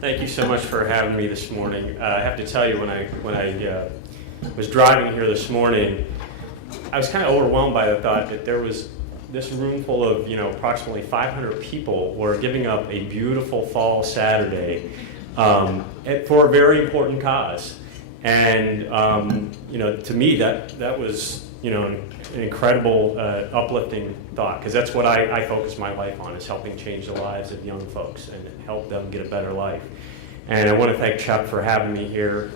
Thank you so much for having me this morning. I have to tell you, when I was driving here this morning, I was kind of overwhelmed by the thought that there was this room full of, approximately 500 people were giving up a beautiful fall Saturday for a very important cause. And, to me, that was, an incredible, uplifting thought, because that's what I focus my life on, is helping change the lives of young folks and help them get a better life. And I want to thank Chuck for having me here.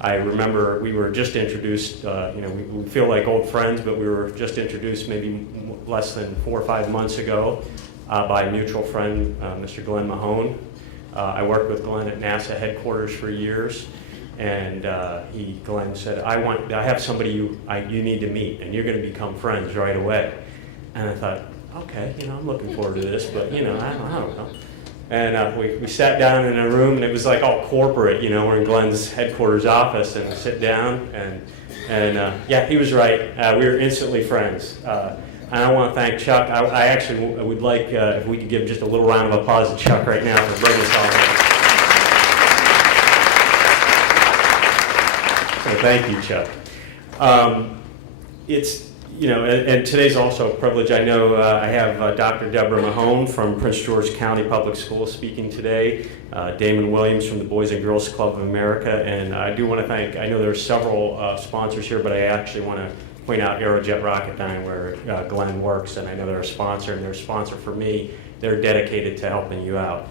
I remember we were just introduced, we feel like old friends, but we were just introduced maybe less than 4 or 5 months ago by a mutual friend, Mr. Glenn Mahone. I worked with Glenn at NASA headquarters for years, and Glenn said, I have somebody you need to meet, and you're going to become friends right away. And I thought, okay, I'm looking forward to this, but I don't know. And we sat down in a room, and it was like all corporate, we're in Glenn's headquarters office, and we sit down, and yeah, he was right. We were instantly friends. And I want to thank Chuck. I actually would like if we could give just a little round of applause to Chuck right now for bringing us all in. So thank you, Chuck. And today's also a privilege. I know I have Dr. Deborah Mahone from Prince George County Public Schools speaking today, Damon Williams from the Boys and Girls Club of America, and I do want to thank, I know there are several sponsors here, but I actually want to point out Aerojet Rocketdyne, where Glenn works, and I know they're a sponsor, and they're a sponsor for me. They're dedicated to helping you out.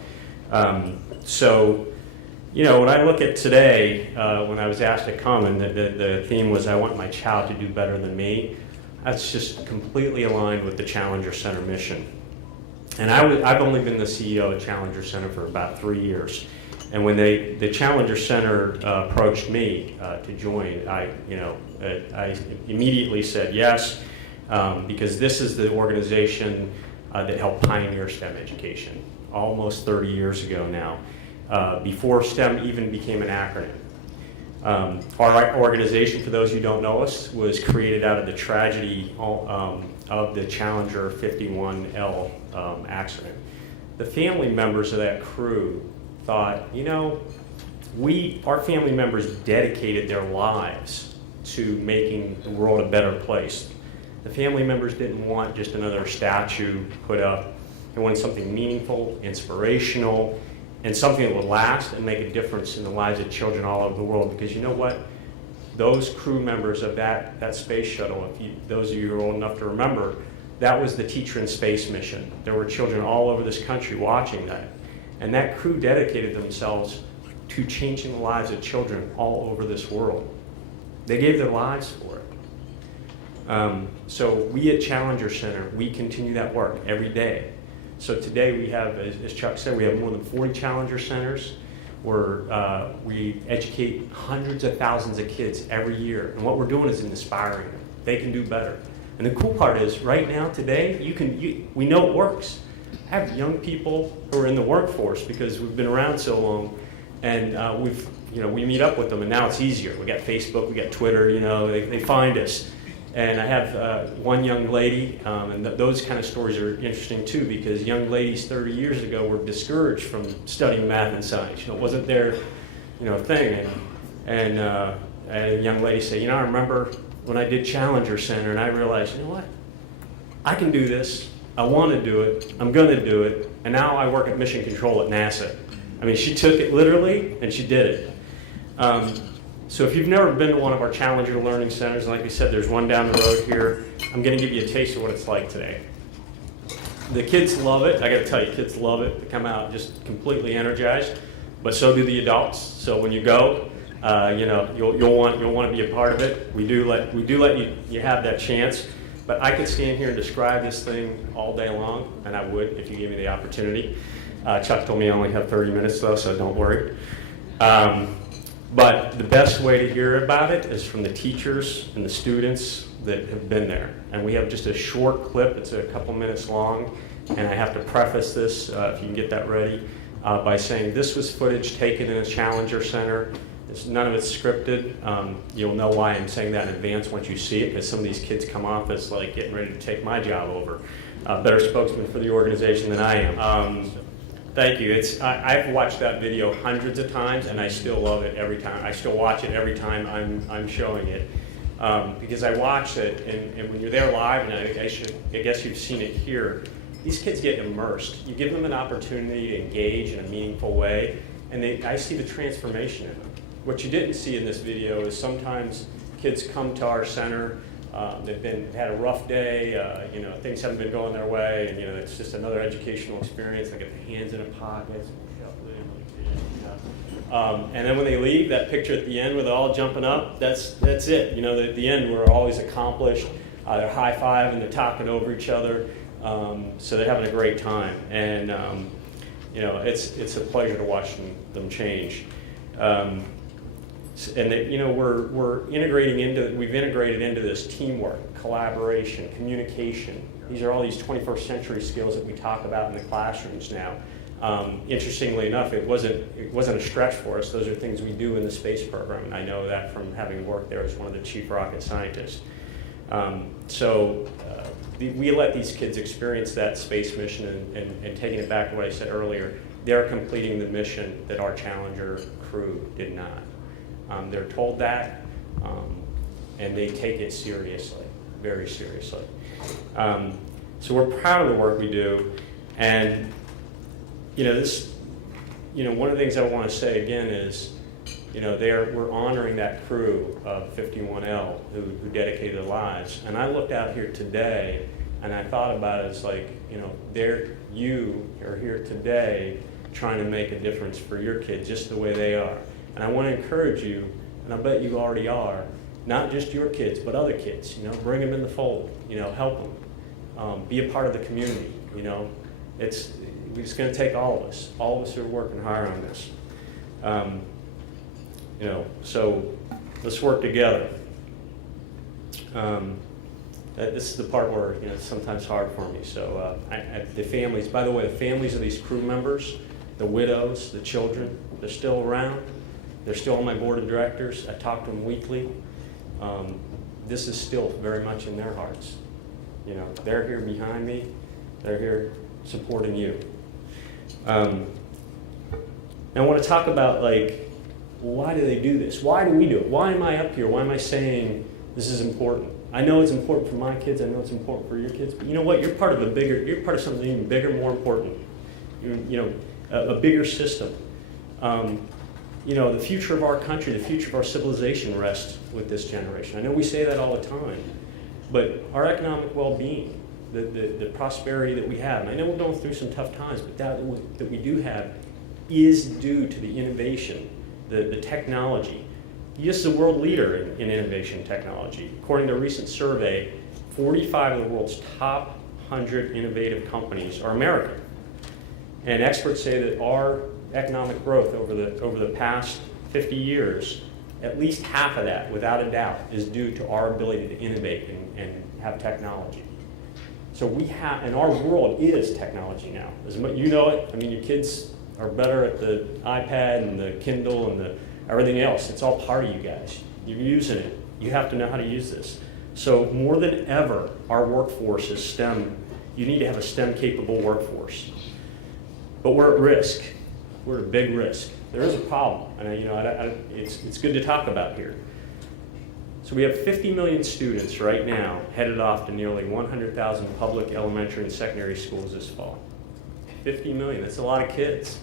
When I look at today, when I was asked to come, and the theme was, I want my child to do better than me, that's just completely aligned with the Challenger Center mission. And I've only been the CEO of Challenger Center for about 3 years. And when the Challenger Center approached me to join, I immediately said yes, because this is the organization that helped pioneer STEM education almost 30 years ago now, before STEM even became an acronym. Our organization, for those who don't know us, was created out of the tragedy of the Challenger 51L accident. The family members of that crew thought, our family members dedicated their lives to making the world a better place. The family members didn't want just another statue put up. They wanted something meaningful, inspirational, and something that would last and make a difference in the lives of children all over the world. Because you know what? Those crew members of that space shuttle, those of you who are old enough to remember, that was the Teacher in Space mission. There were children all over this country watching that. And that crew dedicated themselves to changing the lives of children all over this world. They gave their lives for it. So we at Challenger Center, we continue that work every day. So today we have, as Chuck said, we have more than 40 Challenger Centers where we educate hundreds of thousands of kids every year. And what we're doing is inspiring them. They can do better. And the cool part is, right now, today, we know it works. I have young people who are in the workforce because we've been around so long, and we meet up with them, and now it's easier. We got Facebook, we got Twitter, they find us. And I have one young lady, and those kind of stories are interesting too, because young ladies 30 years ago were discouraged from studying math and science. It wasn't their, thing. And a young lady said, I remember when I did Challenger Center, and I realized, you know what? I can do this. I want to do it. I'm going to do it. And now I work at Mission Control at NASA. I mean, she took it literally, and she did it. So if you've never been to one of our Challenger Learning Centers, like we said, there's one down the road here. I'm going to give you a taste of what it's like today. The kids love it. I got to tell you, kids love it. They come out just completely energized, but so do the adults. So when you go, you'll want to be a part of it. We do let you have that chance. But I could stand here and describe this thing all day long, and I would if you gave me the opportunity. Chuck told me I only have 30 minutes though, so don't worry. But the best way to hear about it is from the teachers and the students that have been there. And we have just a short clip. It's a couple minutes long. And I have to preface this, if you can get that ready, by saying this was footage taken in a Challenger Center. None of it's scripted. You'll know why I'm saying that in advance once you see it, because some of these kids come off as like getting ready to take my job over. Better spokesman for the organization than I am. Thank you. I've watched that video hundreds of times, and I still love it every time. I still watch it every time I'm showing it, because I watched it, and when you're there live, and I guess you've seen it here, these kids get immersed. You give them an opportunity to engage in a meaningful way, and I see the transformation in them. What you didn't see in this video is sometimes kids come to our center, they've had a rough day, things haven't been going their way, and it's just another educational experience. They get their hands in their pockets, and then when they leave, that picture at the end where they're all jumping up, that's it. At the end, we're always accomplished. They're high-fiving, they're talking over each other, so they're having a great time, and it's a pleasure to watch them change. And that, we're we've integrated into this teamwork, collaboration, communication. These are all these 21st century skills that we talk about in the classrooms now. Interestingly enough, it wasn't a stretch for us. Those are things we do in the space program, and I know that from having worked there as one of the chief rocket scientists. We let these kids experience that space mission, and taking it back to what I said earlier, they're completing the mission that our Challenger crew did not. They're told that, and they take it seriously, very seriously. So we're proud of the work we do, and one of the things I want to say again is, we're honoring that crew of 51L who dedicated their lives. And I looked out here today, and I thought about it as like, you are here today trying to make a difference for your kids just the way they are. And I want to encourage you, and I bet you already are, not just your kids, but other kids. Bring them in the fold. Help them. Be a part of the community. It's going to take all of us. All of us are working hard on this. So let's work together. This is the part where it's sometimes hard for me. So the families. By the way, the families of these crew members, the widows, the children, they're still around. They're still on my board of directors. I talk to them weekly. This is still very much in their hearts. They're here behind me. They're here supporting you. And I want to talk about, why do they do this? Why do we do it? Why am I up here? Why am I saying this is important? I know it's important for my kids. I know it's important for your kids. But you know what? You're part of something even bigger, more important. A bigger system. The future of our country, the future of our civilization rests with this generation. I know we say that all the time, but our economic well-being, the prosperity that we have, and I know we're going through some tough times, but that we do have is due to the innovation, the technology. Yes, the world leader in innovation technology. According to a recent survey, 45 of the world's top 100 innovative companies are American. And experts say that our economic growth over the past 50 years, at least half of that, without a doubt, is due to our ability to innovate and have technology. So and our world is technology now. You know it. I mean, your kids are better at the iPad and the Kindle and everything else. It's all part of you guys. You're using it. You have to know how to use this. So more than ever, our workforce is STEM. You need to have a STEM-capable workforce. But we're at risk. We're at a big risk. There is a problem, and it's good to talk about here. So we have 50 million students right now headed off to nearly 100,000 public elementary and secondary schools this fall. 50 million, that's a lot of kids.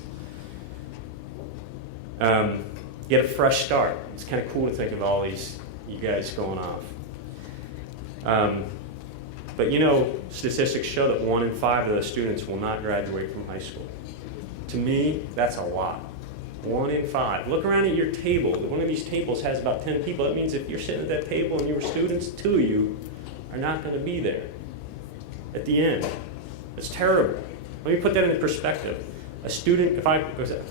Get a fresh start. It's kind of cool to think of all these you guys going off. But statistics show that 1 in 5 of the students will not graduate from high school. To me, that's a lot. 1 in 5. Look around at your table. One of these tables has about 10 people. That means if you're sitting at that table and you were students, 2 of you are not going to be there at the end. It's terrible. Let me put that into perspective. A student, if I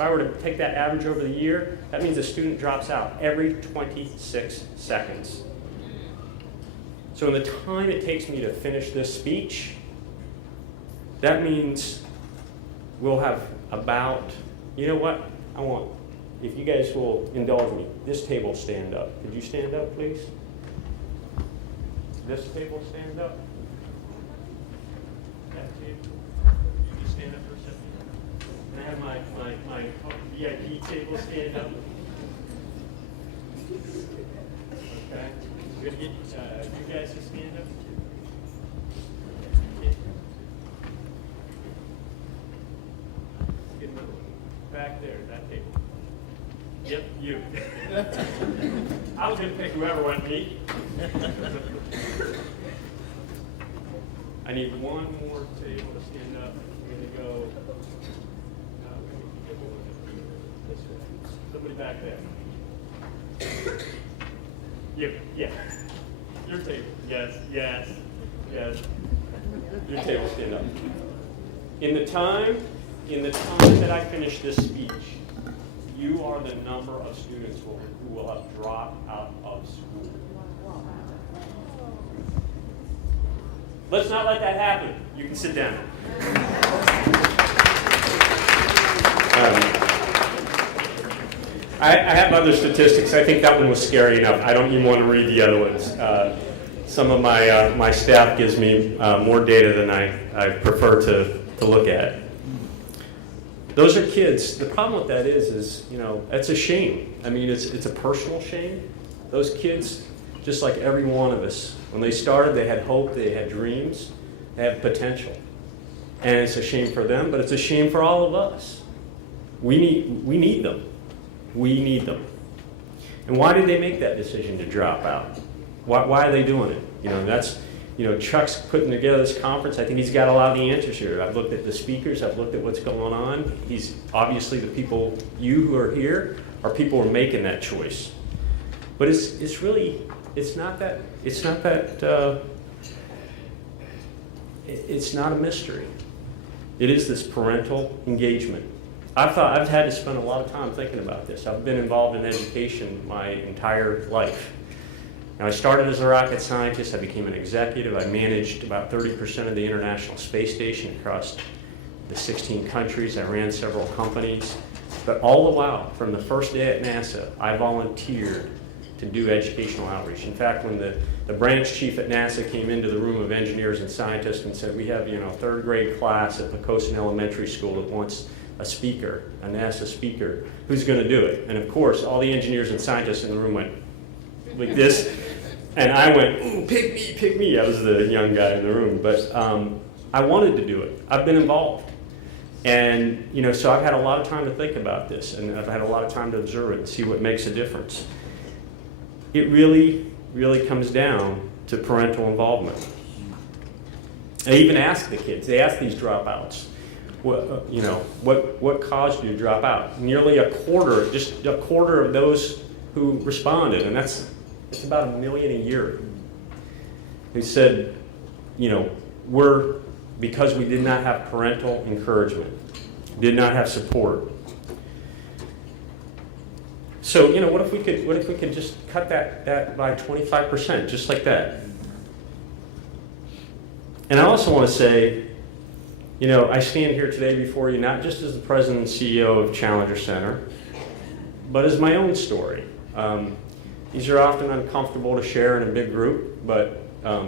were to take that average over the year, that means a student drops out every 26 seconds. So in the time it takes me to finish this speech, that means we'll have about, if you guys will indulge me, this table stand up. Could you stand up, please? This table stand up. That table. Could you stand up for a second? I have my VIP table stand up. Okay. We're going to get you guys to stand up. Okay. Get another one. Back there, that table. Yep, you. I was going to pick whoever went me. I need one more table to stand up. We're going to go this way. Somebody back there. You, yeah. Your table. Yes, yes, yes. Your table, stand up. In the time that I finish this speech, you are the number of students who will have dropped out of school. Let's not let that happen. You can sit down. I have other statistics. I think that one was scary enough. I don't even want to read the other ones. Some of my staff gives me more data than I prefer to look at. Those are kids. The problem with that is it's a shame. I mean, it's a personal shame. Those kids, just like every one of us, when they started, they had hope, they had dreams, they had potential. And it's a shame for them, but it's a shame for all of us. We need them. We need them. And why did they make that decision to drop out? Why are they doing it? Chuck's putting together this conference. I think he's got a lot of the answers here. I've looked at the speakers. I've looked at what's going on. He's obviously the people, you who are here, are people who are making that choice. But it's not a mystery. It is this parental engagement. I've had to spend a lot of time thinking about this. I've been involved in education my entire life. Now, I started as a rocket scientist. I became an executive. I managed about 30% of the International Space Station across the 16 countries. I ran several companies. But all the while, from the first day at NASA, I volunteered to do educational outreach. In fact, when the branch chief at NASA came into the room of engineers and scientists and said, we have third grade class at Pocosin Elementary School that wants a speaker, a NASA speaker, who's going to do it? And of course, all the engineers and scientists in the room went like this, and I went, ooh, pick me, pick me. I was the young guy in the room, but I wanted to do it. I've been involved. And so I've had a lot of time to think about this, and I've had a lot of time to observe it and see what makes a difference. It really, really comes down to parental involvement. I even ask the kids, they ask these dropouts, what caused you to drop out? Nearly just a quarter of those who responded, and it's about 1 million a year, who said, because we did not have parental encouragement, did not have support. So, what if we could just cut that by 25%, just like that? And I also want to say, I stand here today before you not just as the president and CEO of Challenger Center, but as my own story. These are often uncomfortable to share in a big group, but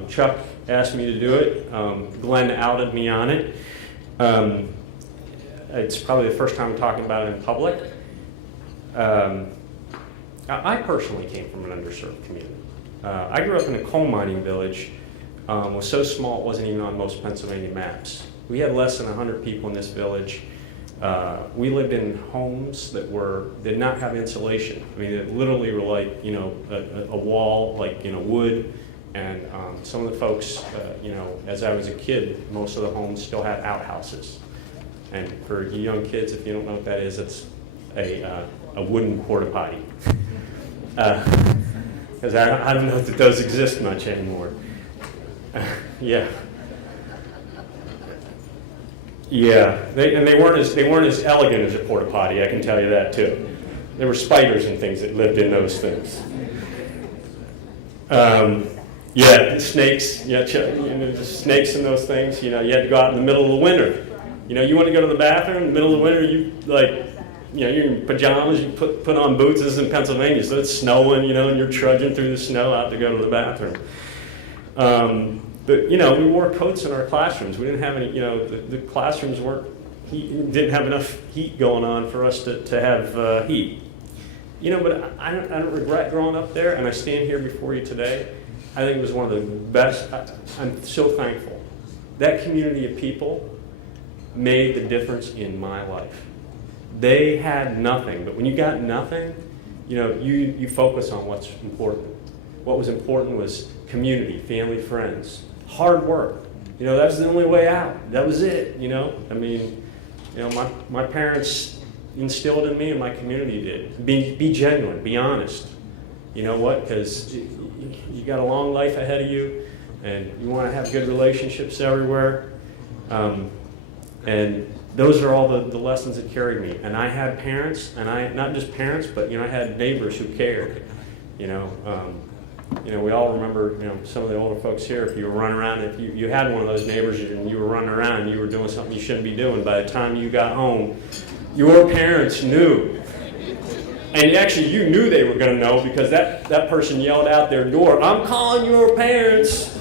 Chuck asked me to do it. Glenn outed me on it. It's probably the first time I'm talking about it in public. I personally came from an underserved community. I grew up in a coal mining village. Was so small it wasn't even on most Pennsylvania maps. We had less than 100 people in this village. We lived in homes that did not have insulation. I mean, it literally were like, a wall, like, wood. And some of the folks, as I was a kid, most of the homes still had outhouses. And for you young kids, if you don't know what that is, it's a wooden porta potty. Because I don't know that those exist much anymore. Yeah. Yeah, they weren't as elegant as a porta potty. I can tell you that too. There were spiders and things that lived in those things. Snakes. Yeah, just snakes in those things. You had to go out in the middle of the winter. You want to go to the bathroom in the middle of the winter. You're in pajamas. You put on boots. This is in Pennsylvania, so it's snowing. And you're trudging through the snow out to go to the bathroom. But we wore coats in our classrooms. We didn't have any. The classrooms weren't didn't have enough heat going on for us to have heat. You know, but I don't regret growing up there, and I stand here before you today. I think it was one of the best. I'm so thankful. That community of people made the difference in my life. They had nothing, but when you got nothing, you know, you focus on what's important. What was important was community, family, friends, hard work. You know, that's the only way out. That was it, you know. I mean, you know, my parents instilled in me, and my community did. Be genuine, be honest. You know what? Because you got a long life ahead of you, and you want to have good relationships everywhere. And those are all the lessons that carried me. And I had parents, and not just parents, but you know, I had neighbors who cared. You know, we all remember, you know, some of the older folks here, if you were running around, if you had one of those neighbors and you were running around and you were doing something you shouldn't be doing, by the time you got home, your parents knew. And actually, you knew they were going to know because that person yelled out their door, "I'm calling your parents."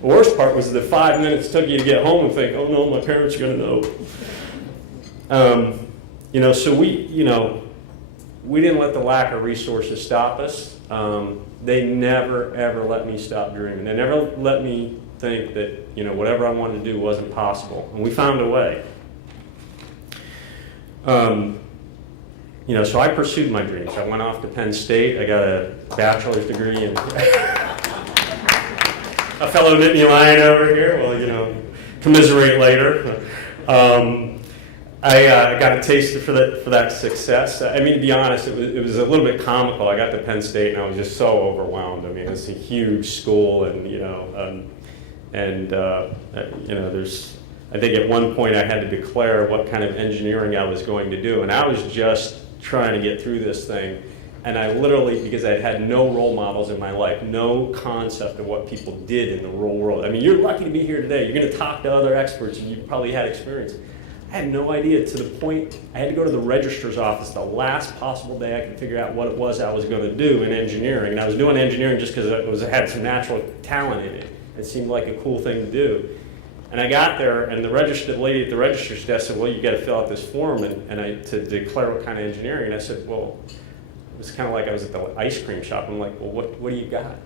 The worst part was the 5 minutes it took you to get home and think, "Oh no, my parents are going to know." You know, so we didn't let the lack of resources stop us. They never, ever let me stop dreaming. They never let me think that, you know, whatever I wanted to do wasn't possible. And we found a way. You know, so I pursued my dreams. I went off to Penn State. I got a bachelor's degree in a fellow Nittany Lion over here. Well, you know, commiserate later. I got a taste for that success. I mean, to be honest, it was a little bit comical. I got to Penn State and I was just so overwhelmed. I mean, it's a huge school, and you know, I think at one point I had to declare what kind of engineering I was going to do, and I was just trying to get through this thing. And I literally, because I had no role models in my life, no concept of what people did in the real world. I mean, you're lucky to be here today. You're going to talk to other experts, and you probably had experience. I had no idea, to the point I had to go to the registrar's office the last possible day I could figure out what it was I was going to do in engineering. And I was doing engineering just because it had some natural talent in it. It seemed like a cool thing to do. And I got there, and the lady at the registrar's desk said, "Well, you got to fill out this form to declare what kind of engineering." And I said, "Well," it was kind of like I was at the ice cream shop. I'm like, "Well, what do you got?"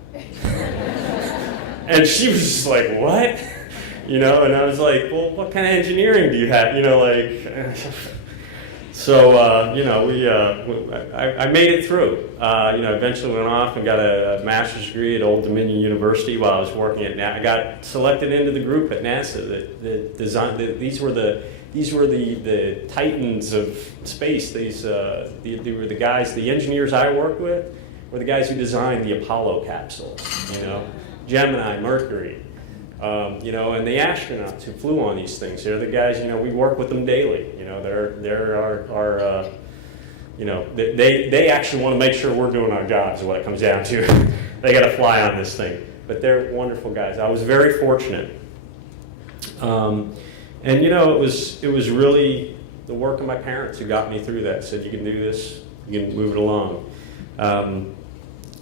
And she was just like, "What?" You know, and I was like, "Well, what kind of engineering do you have?" You know, like, so, you know, I made it through. You know, eventually went off and got a master's degree at Old Dominion University while I was working at NASA. I got selected into the group at NASA that designed, these were the titans of space. They were the guys, the engineers I worked with were the guys who designed the Apollo capsules, you know, Gemini, Mercury. You know, and the astronauts who flew on these things, they're the guys, you know, we work with them daily. You know, they're our you know, they actually want to make sure we're doing our jobs, is what it comes down to. They got to fly on this thing. But they're wonderful guys. I was very fortunate. And, you know, it was really the work of my parents who got me through that. Said, "You can do this, you can move it along."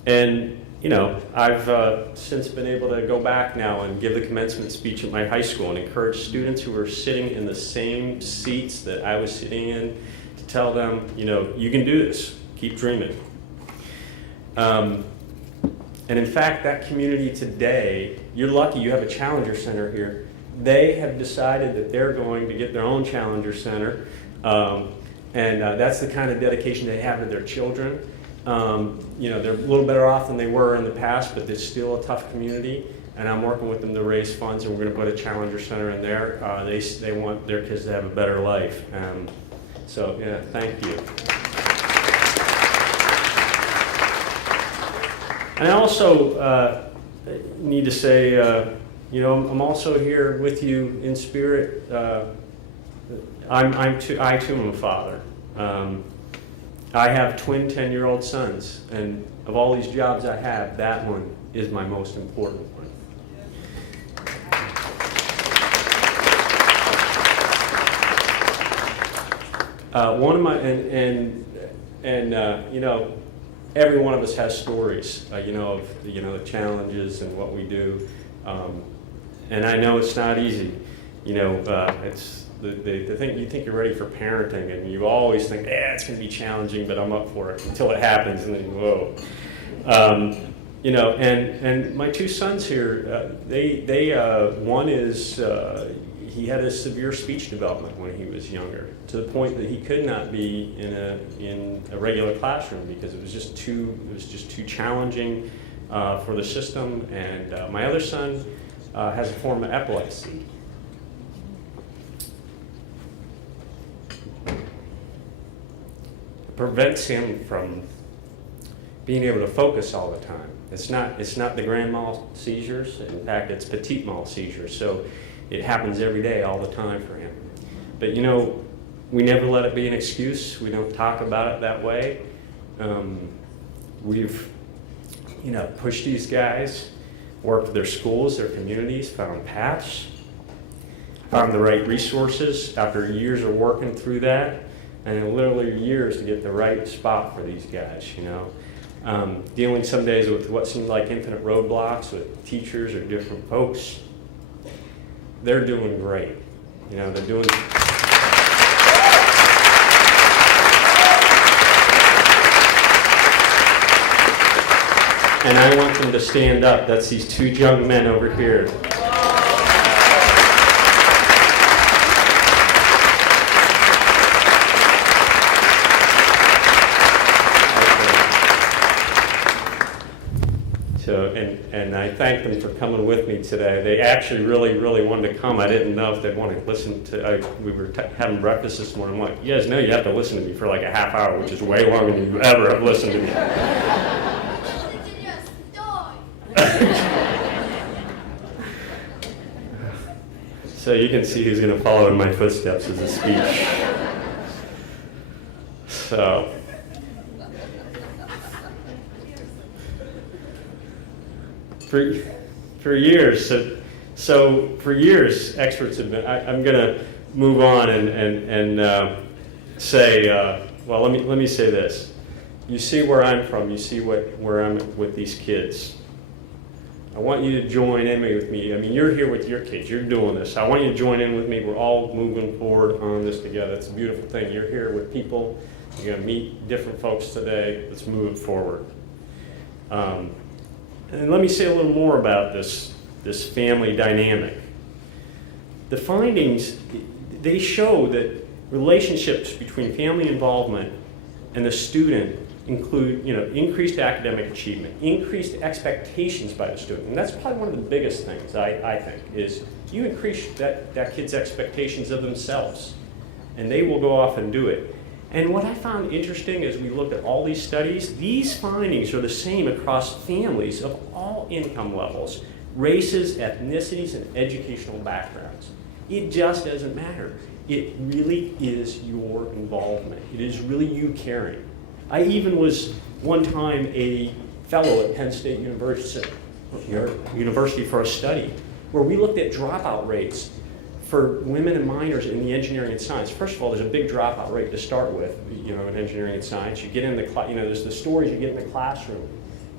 And you know, I've since been able to go back now and give the commencement speech at my high school and encourage students who are sitting in the same seats that I was sitting in to tell them, you know, you can do this, keep dreaming. And in fact, that community today, you're lucky you have a Challenger Center here. They have decided that they're going to get their own Challenger Center, and that's the kind of dedication they have to their children. You know, they're a little better off than they were in the past, but it's still a tough community, and I'm working with them to raise funds, and we're going to put a Challenger Center in there. They want their kids to have a better life. So, yeah, thank you. And I also need to say, you know, I'm also here with you in spirit. I too am a father. I have twin 10-year-old sons, and of all these jobs I have, that one is my most important one. One of my, you know, every one of us has stories, you know, of, you know, the challenges and what we do, and I know it's not easy. It's the thing, you think you're ready for parenting, and you always think, it's going to be challenging, but I'm up for it, until it happens, and then whoa. And my two sons here, one is, he had a severe speech development when he was younger, to the point that he could not be in a regular classroom because it was just too challenging for the system. And my other son has a form of epilepsy. It prevents him from being able to focus all the time. It's not the grand mal seizures. In fact, it's petit mal seizures. So it happens every day, all the time for him. But we never let it be an excuse. We don't talk about it that way. We've pushed these guys, worked with their schools, their communities, found paths, found the right resources after years of working through that, and literally years to get the right spot for these guys, Dealing some days with what seemed like infinite roadblocks with teachers or different folks. They're doing great. They're doing. And I want them to stand up. That's these two young men over here. And I thank them for coming with me today. They actually really, really wanted to come. I didn't know if they'd want to listen to. We were having breakfast this morning. I'm like, you guys know you have to listen to me for like a half hour, which is way longer than you ever have listened to me. So you can see who's going to follow in my footsteps as a speech. So. For years, so for years, experts have been. I'm going to move on and say, well, let me say this. You see where I'm from. You see where I'm with these kids. I want you to join in with me. I mean, you're here with your kids. You're doing this. I want you to join in with me. We're all moving forward on this together. It's a beautiful thing. You're here with people. You're going to meet different folks today. Let's move it forward. And let me say a little more about this family dynamic. The findings, they show that relationships between family involvement and the student include, increased academic achievement, increased expectations by the student. And that's probably one of the biggest things, I think, is you increase that kid's expectations of themselves, and they will go off and do it. And what I found interesting as we looked at all these studies, these findings are the same across families of all income levels, races, ethnicities, and educational backgrounds. It just doesn't matter. It really is your involvement. It is really you caring. I even was one time a fellow at Penn State University for a study where we looked at dropout rates for women and minors in the engineering and science. First of all, there's a big dropout rate to start with, in engineering and science. You get in the class, there's the stories you get in the classroom,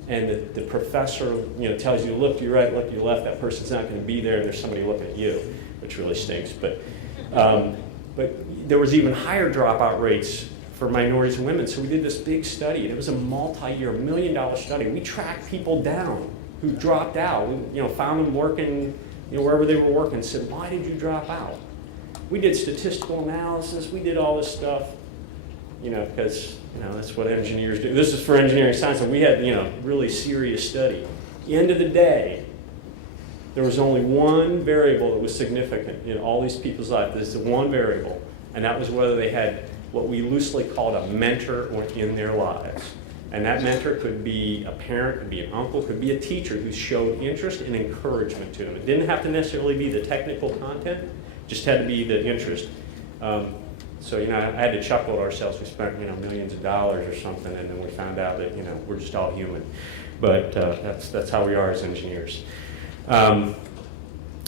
and the professor, tells you, look to your right, look to your left, that person's not going to be there, and there's somebody looking at you, which really stinks. But there was even higher dropout rates for minorities and women. So we did this big study, and it was a multi-year, $1 million study. We tracked people down who dropped out. We, found them working, wherever they were working, said, why did you drop out? We did statistical analysis. We did all this stuff, because, that's what engineers do. This is for engineering science, and we had, really serious study. At the end of the day, there was only one variable that was significant in all these people's lives. This is one variable, and that was whether they had what we loosely called a mentor in their lives. And that mentor could be a parent, could be an uncle, could be a teacher who showed interest and encouragement to them. It didn't have to necessarily be the technical content, just had to be the interest. So, I had to chuckle at ourselves. We spent, millions of dollars or something, and then we found out that, we're just all human. But that's how we are as engineers.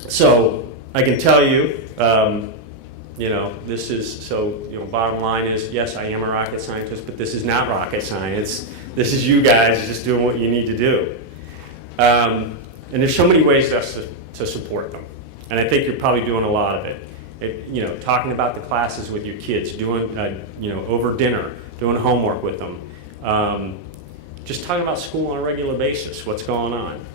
So I can tell you, this is, bottom line is, yes, I am a rocket scientist, but this is not rocket science. This is you guys just doing what you need to do. And there's so many ways to support them. And I think you're probably doing a lot of it. Talking about the classes with your kids, doing, over dinner, doing homework with them. Just talking about school on a regular basis, what's going on.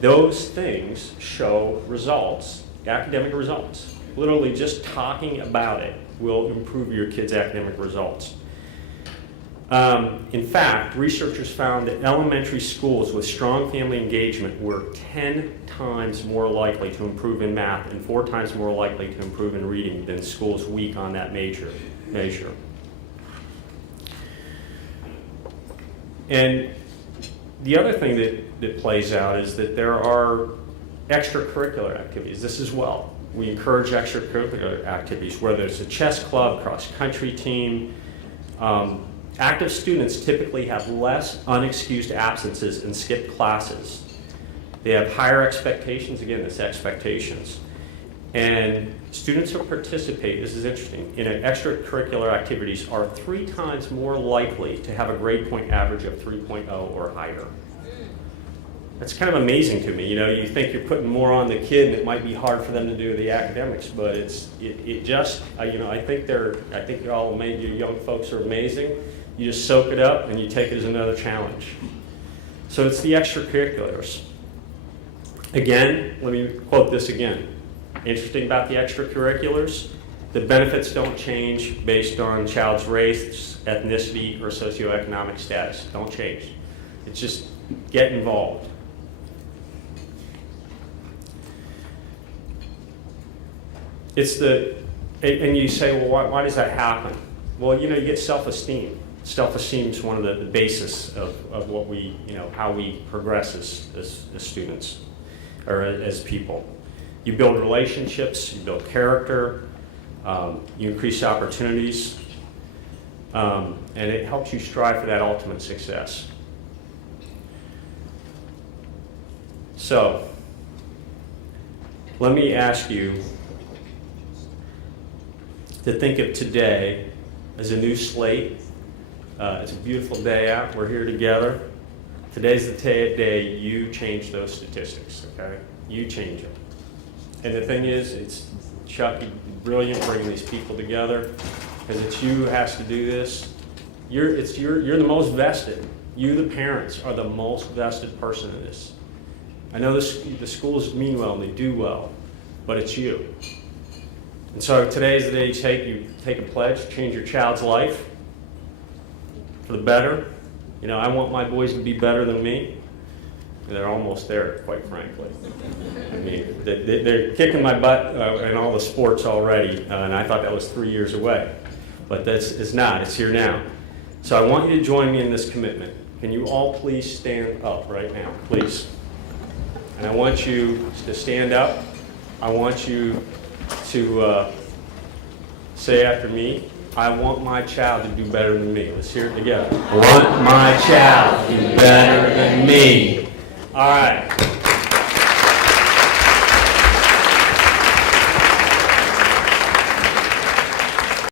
Those things show results, academic results. Literally just talking about it will improve your kids' academic results. In fact, researchers found that elementary schools with strong family engagement were 10 times more likely to improve in math and 4 times more likely to improve in reading than schools weak on that measure. And the other thing that plays out is that there are extracurricular activities. This as well. We encourage extracurricular activities, whether it's a chess club, cross-country team. Active students typically have less unexcused absences and skipped classes. They have higher expectations, again, it's expectations. And students who participate, this is interesting, in extracurricular activities are 3 times more likely to have a grade point average of 3.0 or higher. That's kind of amazing to me. You think you're putting more on the kid and it might be hard for them to do the academics, but I think you're all amazing. You young folks are amazing. You just soak it up and you take it as another challenge. So it's the extracurriculars. Again, let me quote this again. Interesting about the extracurriculars, the benefits don't change based on child's race, ethnicity, or socioeconomic status. Don't change. It's just get involved. And you say, well, why does that happen? Well, you get self-esteem. Self-esteem is one of the basis of what we, how we progress as students or as people. You build relationships, you build character, you increase opportunities, and it helps you strive for that ultimate success. So, let me ask you to think of today as a new slate. It's a beautiful day out. We're here together. Today's the day you change those statistics, okay? You change them. And the thing is, Chuck, you're brilliant bringing these people together because it's you who has to do this. You're the most vested. You, the parents, are the most vested person in this. I know the schools mean well and they do well, but it's you. And so today is the day you take a pledge, change your child's life for the better. I want my boys to be better than me. They're almost there, quite frankly. I mean, they're kicking my butt in all the sports already, and I thought that was 3 years away. But it's not, it's here now. So I want you to join me in this commitment. Can you all please stand up right now, please? And I want you to stand up. I want you to say after me, I want my child to do better than me. Let's hear it together. I want my child to do better than me. All right.